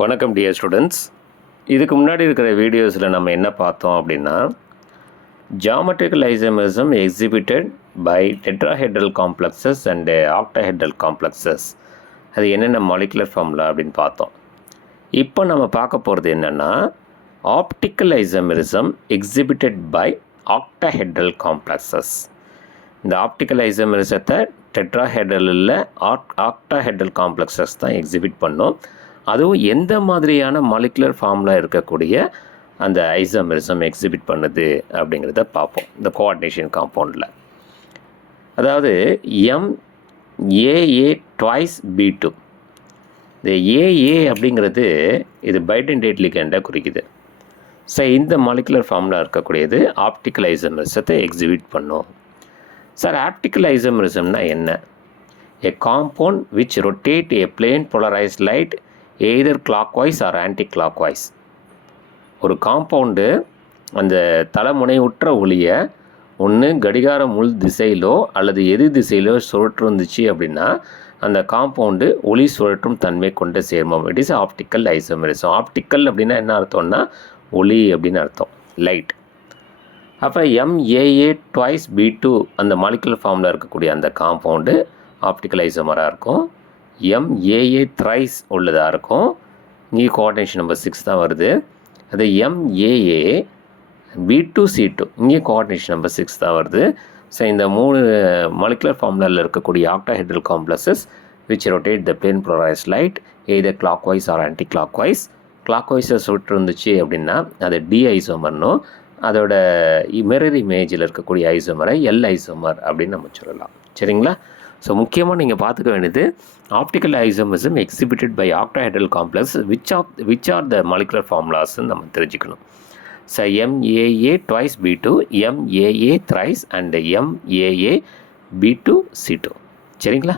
வணக்கம் dear students. இதுக்கு முன்னாடி இருக்கிற வீடியோஸில் நம்ம என்ன பார்த்தோம் அப்படின்னா, geometrical isomerism exhibited by tetrahedral complexes and octahedral complexes, அது என்னென்ன மாலிகுலர் ஃபார்முலா அப்படின்னு பார்த்தோம். இப்போ நம்ம பார்க்க போகிறது என்னென்னா, optical isomerism exhibited by octahedral complexes. இந்த ஆப்டிக்கல் ஐசோமரிசத்தை டெட்ராஹெட்ரலில் ஆக்டாஹெட்ரல் காம்ப்ளெக்ஸஸ் தான் எக்ஸிபிட் பண்ணோம். அதுவும் எந்த மாதிரியான மாலிகுலர் ஃபார்முலா இருக்கக்கூடிய அந்த ஐசோமரிசம் எக்ஸிபிட் பண்ணுது அப்படிங்கிறத பார்ப்போம் இந்த கோஆர்டினேஷன் காம்பவுண்டில். அதாவது MAA ட்வைஸ் B2, இந்த AA அப்படிங்கிறது இது பைடென்டேட் லிகண்டை குறிக்குது. ஸோ இந்த மாலிகுலர் ஃபார்முலா இருக்கக்கூடியது ஆப்டிக்கல் ஐசோமரிசத்தை எக்ஸிபிட் பண்ணும். சார், ஆப்டிக்கல் ஐசோமரிசம்னா என்ன? A compound which rotate a plane polarized light either clockwise or anti-clockwise. ஒரு காம்பவுண்டு அந்த தலைமுனைவுற்ற ஒளியை ஒன்று கடிகார முள் திசையிலோ அல்லது எதிர் திசையிலோ சுழற்றுந்துச்சு அப்படின்னா அந்த காம்பவுண்டு ஒளி சுழற்றும் தன்மை கொண்ட சேர்மம். It is optical isomerism. Optical அப்படின்னா என்ன அர்த்தம்னா ஒளி அப்படின்னு அர்த்தம், லைட். அப்போ MAA ட்வைஸ் B2 அந்த மாலிகுலர் ஃபார்மில் இருக்கக்கூடிய அந்த காம்பவுண்டு ஆப்டிக்கல் ஐசோமராக இருக்கும். MAA த்ரைஸ் உள்ளதாக இருக்கும். இங்கே கோஆர்டினேஷன் நம்பர் 6 தான் வருது. அது MAA B2C2 இங்கே கோஆர்டினேஷன் நம்பர் 6 தான் வருது. ஸோ இந்த 3 மாலிகுலர் ஃபார்முலாவில் இருக்கக்கூடிய octahedral complexes which rotate the plane polarized light either clockwise or anticlockwise. கிளாக்வைஸை சுட்டு இருந்துச்சு அப்படின்னா அது D ஐசோமர்னும், அதோட மிரர் இமேஜில் இருக்கக்கூடிய ஐசோமரை L ஐசோமர் அப்படின்னு நம்ம சொல்லலாம். சரிங்களா? ஸோ முக்கியமாக நீங்கள் பார்த்துக்க வேண்டியது optical isomerism exhibited by octahedral complex which are the molecular ஃபார்முலாஸ்ன்னு நம்ம தெரிஞ்சுக்கணும். So MAA twice B2, MAA thrice and MAA B2C2. சரிங்களா?